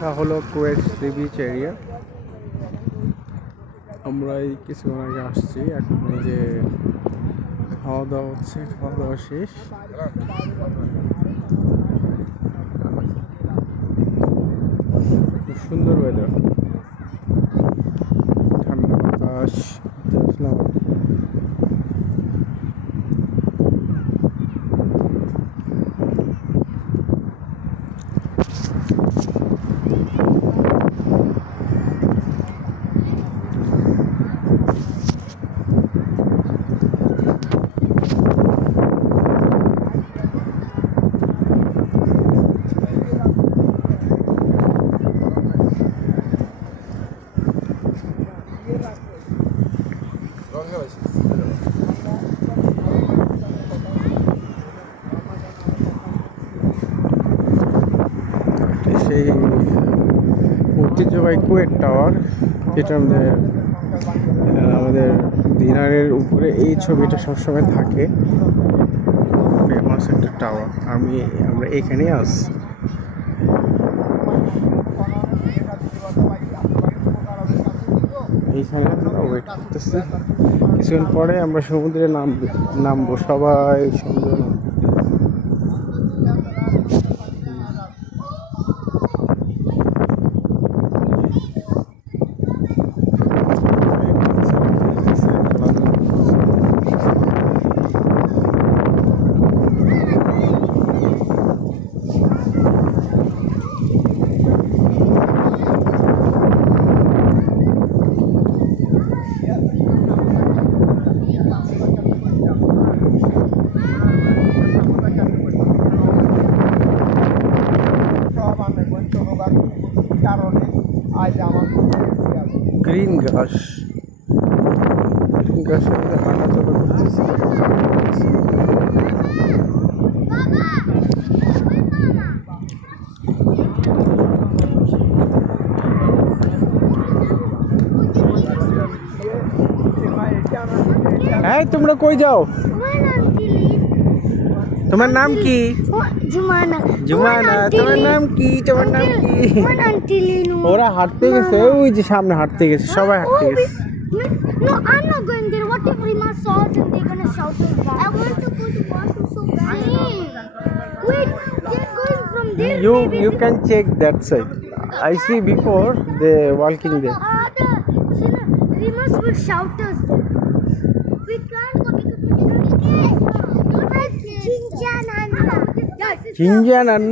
এটা হলো Kuwait sea beach area. আমরা এই কিছুক্ষণ আগে আসছি, এখন এই যে খাওয়া দাওয়া হচ্ছে, খাওয়া দাওয়া শেষ। খুব সুন্দর ওয়েদার, ঠান্ডা বাতাস। আসলাম সেই ঐতিহ্যবাহী কুয়েত টাওয়ার, যেটা আমাদের দিনারের উপরে এই ছবিটা সবসময় থাকে। ফেমাস একটা টাওয়ার, আমরা এখানেই আসছি। এইখানে আমরা ওয়েট করতেছি, কিছুক্ষণ পরে আমরা সমুদ্রে নামবো সবাই সমুদ্রে নামবো। গ্রিন ঘাস, গ্রিন ঘাসের মধ্যে হাঁটাচলা করতেছে। হ্যাঁ, তোমরা কই যাও? তোমার নাম কি? জুমানা। জুমানা, তোমার নাম কি? তোমার নাম কি? ওরা হাঁটতে গেছে, ওই যে সামনে হাঁটতে গেছে, সবাই হাঁটতে গেছে। No, I'm not going there. What if Rima saw us and they're gonna shout us back? I want to go to washroom so bad. Wait, they're going from there. You can check that side. I see before they walking there. Rimas will shout us there. We can't go because we don't get. Chinjan and Chinjan and